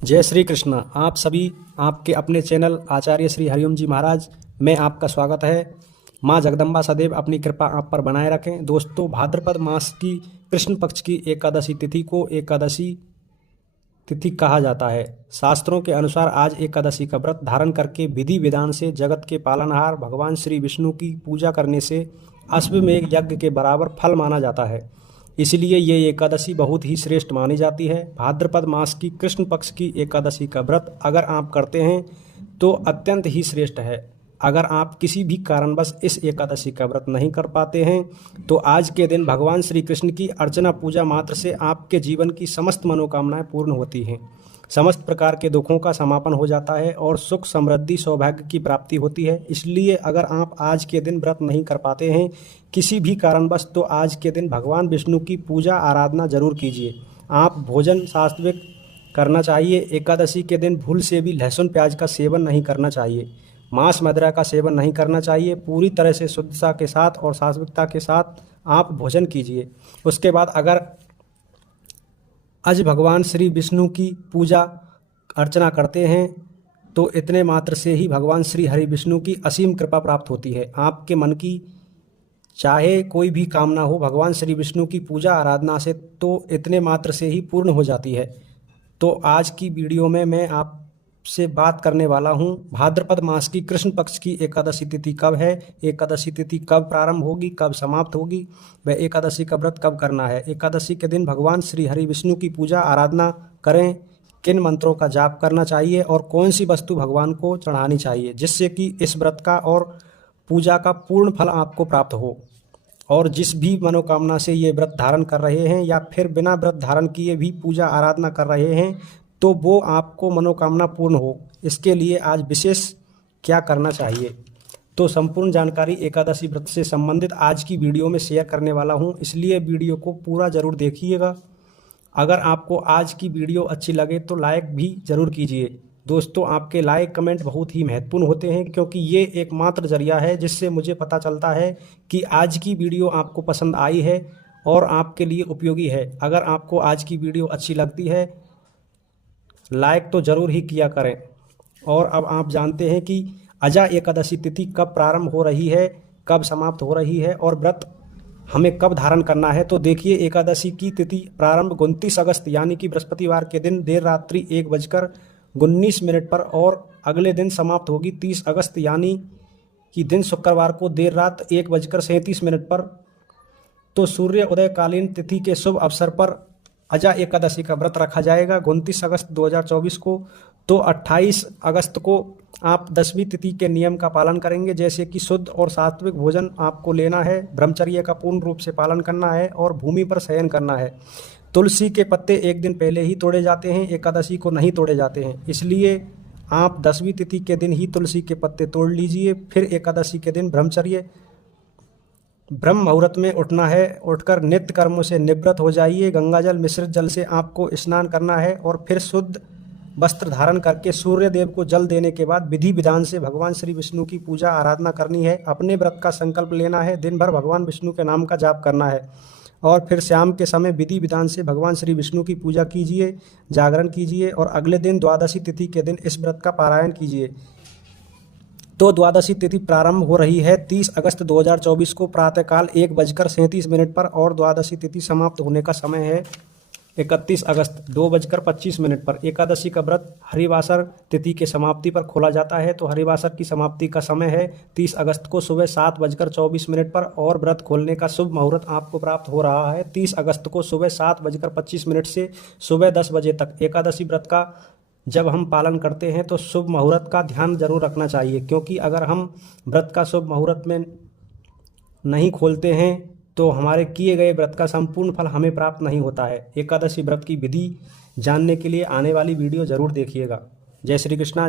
जय श्री कृष्ण। आप सभी आपके अपने चैनल आचार्य श्री हरिओम जी महाराज में आपका स्वागत है। माँ जगदम्बा सदैव अपनी कृपा आप पर बनाए रखें। दोस्तों, भाद्रपद मास की कृष्ण पक्ष की एकादशी तिथि को एकादशी तिथि कहा जाता है। शास्त्रों के अनुसार आज एकादशी का व्रत धारण करके विधि विधान से जगत के पालनहार भगवान श्री विष्णु की पूजा करने से अश्वमेध यज्ञ के बराबर फल माना जाता है। इसलिए ये एकादशी बहुत ही श्रेष्ठ मानी जाती है। भाद्रपद मास की कृष्ण पक्ष की एकादशी का व्रत अगर आप करते हैं तो अत्यंत ही श्रेष्ठ है। अगर आप किसी भी कारणवश इस एकादशी का व्रत नहीं कर पाते हैं तो आज के दिन भगवान श्री कृष्ण की अर्चना पूजा मात्र से आपके जीवन की समस्त मनोकामनाएं पूर्ण होती हैं, समस्त प्रकार के दुखों का समापन हो जाता है और सुख समृद्धि सौभाग्य की प्राप्ति होती है। इसलिए अगर आप आज के दिन व्रत नहीं कर पाते हैं किसी भी कारणवश तो आज के दिन भगवान विष्णु की पूजा आराधना जरूर कीजिए। आप भोजन सात्विक करना चाहिए। एकादशी के दिन भूल से भी लहसुन प्याज का सेवन नहीं करना चाहिए। मांस मदिरा का सेवन नहीं करना चाहिए। पूरी तरह से शुद्धता के साथ और सात्विकता के साथ आप भोजन कीजिए। उसके बाद अगर आज भगवान श्री विष्णु की पूजा अर्चना करते हैं तो इतने मात्र से ही भगवान श्री हरि विष्णु की असीम कृपा प्राप्त होती है। आपके मन की चाहे कोई भी कामना हो भगवान श्री विष्णु की पूजा आराधना से तो इतने मात्र से ही पूर्ण हो जाती है। तो आज की वीडियो में मैं आपसे बात करने वाला हूं भाद्रपद मास की कृष्ण पक्ष की एकादशी तिथि कब है, एकादशी तिथि कब प्रारंभ होगी, कब समाप्त होगी, वह एकादशी का व्रत कब करना है, एकादशी के दिन भगवान श्री हरि विष्णु की पूजा आराधना करें, किन मंत्रों का जाप करना चाहिए और कौन सी वस्तु भगवान को चढ़ानी चाहिए जिससे कि इस व्रत का और पूजा का पूर्ण फल आपको प्राप्त हो। और जिस भी मनोकामना से ये व्रत धारण कर रहे हैं या फिर बिना व्रत धारण किए भी पूजा आराधना कर रहे हैं तो वो आपको मनोकामना पूर्ण हो, इसके लिए आज विशेष क्या करना चाहिए तो संपूर्ण जानकारी एकादशी व्रत से संबंधित आज की वीडियो में शेयर करने वाला हूं, इसलिए वीडियो को पूरा ज़रूर देखिएगा। अगर आपको आज की वीडियो अच्छी लगे तो लाइक भी ज़रूर कीजिए। दोस्तों, आपके लाइक कमेंट बहुत ही महत्वपूर्ण होते हैं क्योंकि ये एकमात्र जरिया है जिससे मुझे पता चलता है कि आज की वीडियो आपको पसंद आई है और आपके लिए उपयोगी है। अगर आपको आज की वीडियो अच्छी लगती है लाइक तो ज़रूर ही किया करें। और अब आप जानते हैं कि अजा एकादशी तिथि कब प्रारंभ हो रही है, कब समाप्त हो रही है और व्रत हमें कब धारण करना है। तो देखिए, एकादशी की तिथि प्रारंभ 29 अगस्त यानी कि बृहस्पतिवार के दिन देर रात्रि 1:19 पर और अगले दिन समाप्त होगी 30 अगस्त यानी कि दिन शुक्रवार को देर रात 1:37 पर। तो सूर्य उदयकालीन तिथि के शुभ अवसर पर अजा एकादशी का व्रत रखा जाएगा 29 अगस्त 2024 को। तो 28 अगस्त को आप 10वीं तिथि के नियम का पालन करेंगे, जैसे कि शुद्ध और सात्विक भोजन आपको लेना है, ब्रह्मचर्य का पूर्ण रूप से पालन करना है और भूमि पर शयन करना है। तुलसी के पत्ते एक दिन पहले ही तोड़े जाते हैं, एकादशी को नहीं तोड़े जाते हैं, इसलिए आप 10वीं तिथि के दिन ही तुलसी के पत्ते तोड़ लीजिए। फिर एकादशी के दिन ब्रह्म मुहूर्त में उठना है, उठकर नित्य कर्मों से निवृत्त हो जाइए। गंगाजल मिश्रित जल से आपको स्नान करना है और फिर शुद्ध वस्त्र धारण करके सूर्य देव को जल देने के बाद विधि विधान से भगवान श्री विष्णु की पूजा आराधना करनी है। अपने व्रत का संकल्प लेना है, दिन भर भगवान विष्णु के नाम का जाप करना है और फिर शाम के समय विधि विधान से भगवान श्री विष्णु की पूजा कीजिए, जागरण कीजिए और अगले दिन द्वादशी तिथि के दिन इस व्रत का पारायण कीजिए। तो द्वादशी तिथि प्रारंभ हो रही है 30 अगस्त 2024 को प्रातःकाल 1:37 पर और द्वादशी तिथि समाप्त होने का समय है 31 अगस्त 2:25 पर। एकादशी का व्रत हरिवासर तिथि के समाप्ति पर खोला जाता है। तो हरिवासर की समाप्ति का समय है 30 अगस्त को सुबह 7:24 पर और व्रत खोलने का शुभ मुहूर्त आपको प्राप्त हो रहा है 30 अगस्त को सुबह 7:25 से सुबह 10 बजे तक। एकादशी व्रत का जब हम पालन करते हैं तो शुभ मुहूर्त का ध्यान जरूर रखना चाहिए, क्योंकि अगर हम व्रत का शुभ मुहूर्त में नहीं खोलते हैं तो हमारे किए गए व्रत का संपूर्ण फल हमें प्राप्त नहीं होता है। एकादशी व्रत की विधि जानने के लिए आने वाली वीडियो जरूर देखिएगा। जय श्री कृष्णा।